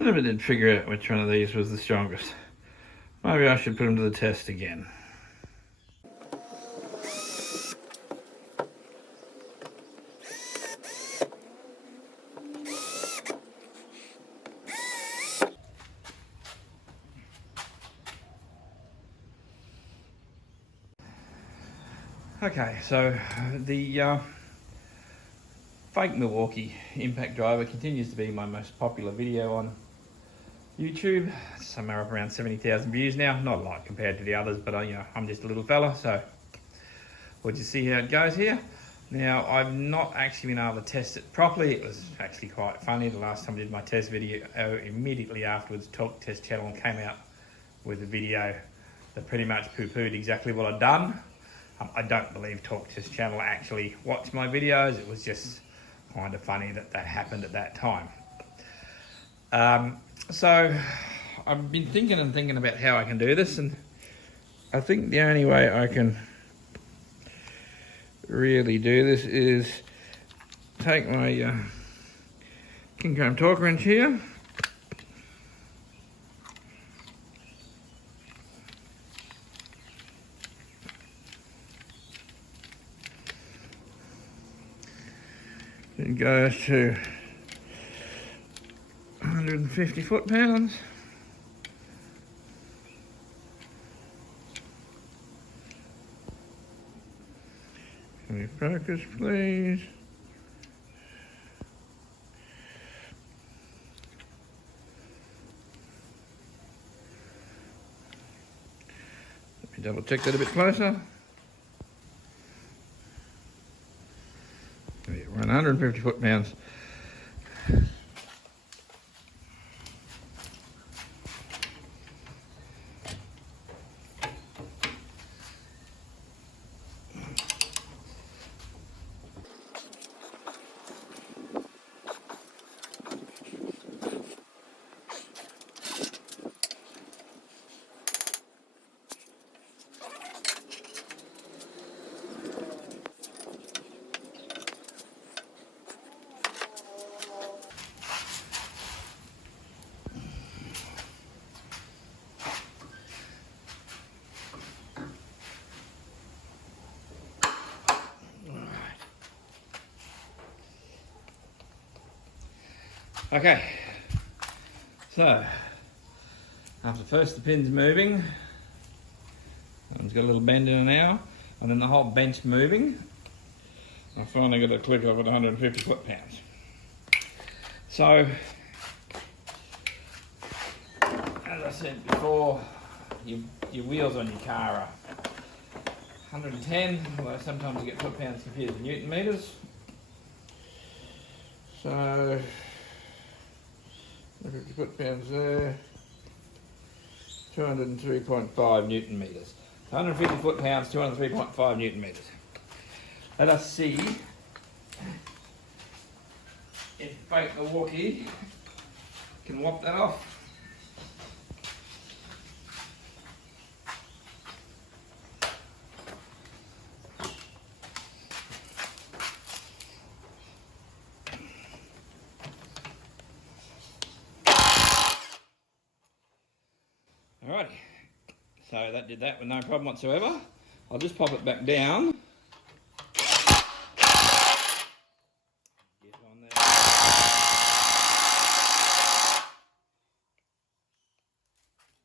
I never did figure out which one of these was the strongest. Maybe I should put them to the test again. Okay, so the fake Milwaukee Impact driver continues to be my most popular video on YouTube. Somewhere up around 70,000 views now. Not a lot compared to the others, but I'm just a little fella, so we'll just see how it goes here. Now, I've not actually been able to test it properly. It was actually quite funny. The last time I did my test video, immediately afterwards, Talk Test Channel came out with a video that pretty much poo-pooed exactly what I'd done. I don't believe Talk Test Channel actually watched my videos. It was just kind of funny that happened at that time. So I've been thinking about how I can do this, and I think the only way I can really do this is take my King Chrome torque wrench here, it goes to 150 foot-pounds. Can we focus, please? Let me double check that a bit closer. We're 150 foot-pounds. Okay, so after first the pin's moving, it's got a little bend in it now, and then the whole bench moving, I finally got a click off at 150 foot-pounds. So, as I said before, your wheels on your car are 110, although sometimes you get foot-pounds confused with Newton meters. So 150 foot-pounds there, 203.5 Newton meters. 150 foot-pounds, 203.5 Newton meters. Let us see if fake Milwaukee can whop that off. Alrighty, so that did that with no problem whatsoever. I'll just pop it back down. Get on there.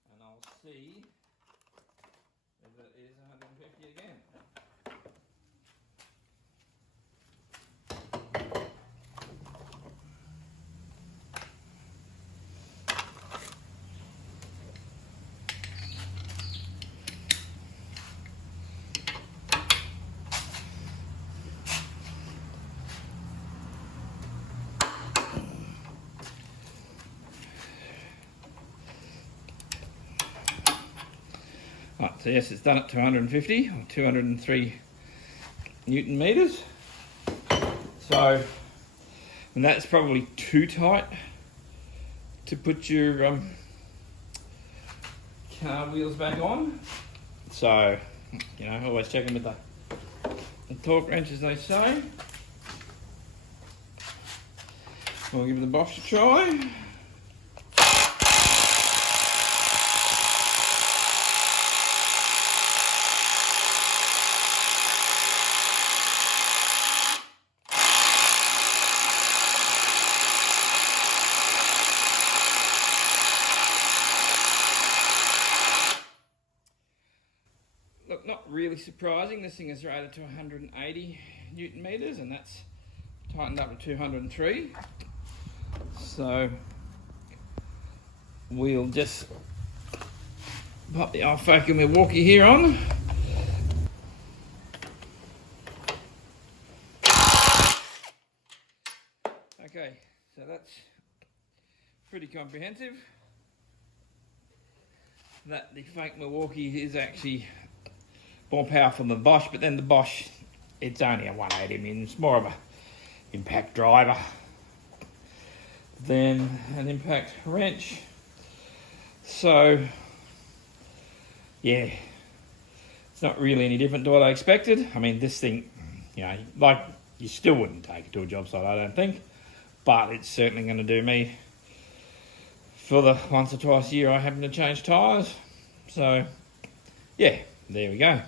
And I'll see if it is 150 again. Right, so yes, it's done at 250 or 203 Newton meters. So, and that's probably too tight to put your car wheels back on. So, always check them with the torque wrench, as they say. We'll give the Bosch a try. really surprising. This thing is rated to 180 Newton meters, and that's tightened up to 203. So we'll just pop the old Faker Milwaukee here on. Okay, so that's pretty comprehensive. That the fake Milwaukee is actually more powerful than the Bosch, but then the Bosch, it's only a 180. I mean, it's more of a impact driver than an impact wrench. So yeah, it's not really any different to what I expected. I mean, this thing, you know, like, you still wouldn't take it to a job site, I don't think, but it's certainly going to do me for the once or twice a year I happen to change tyres. So yeah, there we go.